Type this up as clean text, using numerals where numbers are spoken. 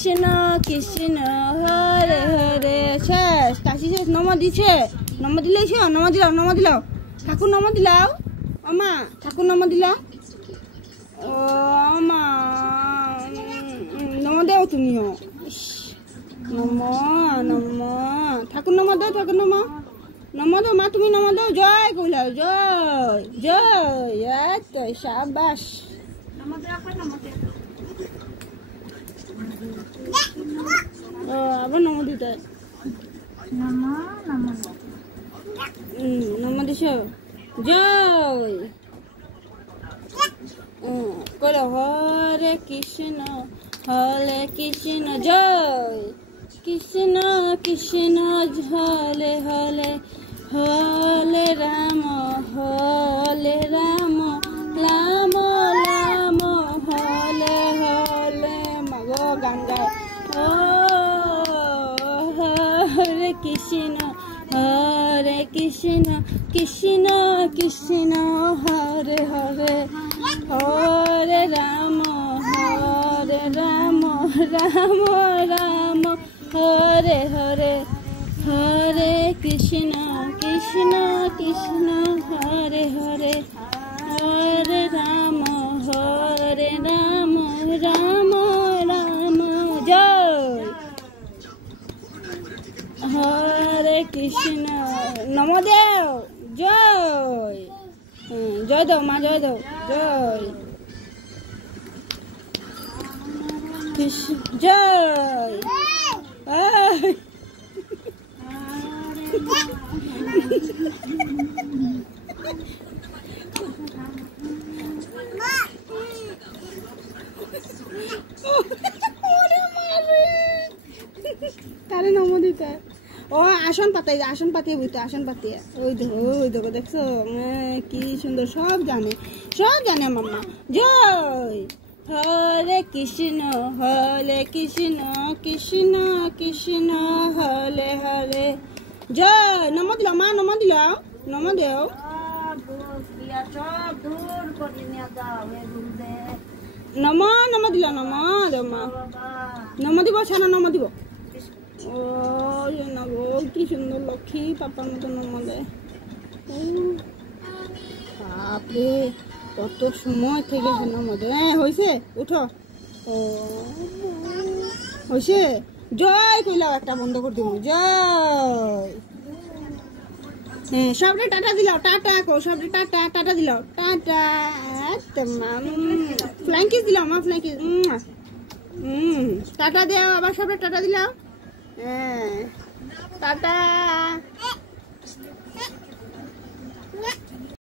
কৃষ্ণ কৃষ্ণ হরে হরে। শেষ কাশি শেষ। নম দিছে, নম দিলেছ, নম দিলাও, নম দিলাও, ঠাকুর নম দিলাও। আমা ঠাকুর নম দিলাও। ও আমা নম দেও তুমিও। নম নম ঠাকুর নম দাও, ঠাকুর নম নম দাও মা, তুমি নম দাও। জয় কইলাও, জয় জয়। তো সাবাস। আবার নম দিতে নম দিছ। জয় কইল হরে কৃষ্ণ জয় কৃষ্ণ কৃষ্ণ হলে হলে হলে রাম রাম রাম হলে হলে। মগ গান গায়। ও হরে কৃষ্ণ কৃষ্ণ কৃষ্ণ হরে হরে হরে রাম রাম রাম হরে হরে হরে কৃষ্ণ কৃষ্ণ কৃষ্ণ হরে হরে হরে রাম রাম রাম জয় হরে কৃষ্ণ। নম দেও। জয় জয় দাও মা, জয় দাও। জয় কৃষ্ণ জয়। তারে নম দিতে। ও আসন পাতাই, আসন পাতিয়ে বইতো, আসন পাতিয়ে। ওই দেখো দেখছো কি সুন্দর। সব জানে মাম্মা। জয় হরে কৃষ্ণ কৃষ্ণ কৃষ্ণ হলে হরে। জয় নম দিলাও মা, নম দিলাও, নম দেও। নম নম দিলাও, নম দেও মা, নম দিব ছানা, নম দিব। ও নগো কি সুন্দর লক্ষ্মী পাপার মতো নম দেয়। বাপরে কত সময় থেকে নম দেয়। হয়েছে উঠো। ও হয়েছে। জয় কইলাও, একটা বন্ধ করে দিব। জয়। হ্যাঁ সবরে টাটা দিলাও, টাটা কো সবরে টাটা টাটা দিলাও, টাটা। ফ্লাইং কিস দিলাও মা, ফ্লাইং কিস। টাটা দেও আবার, সবরে টাটা দিলাও। হ্যাঁ টাটা।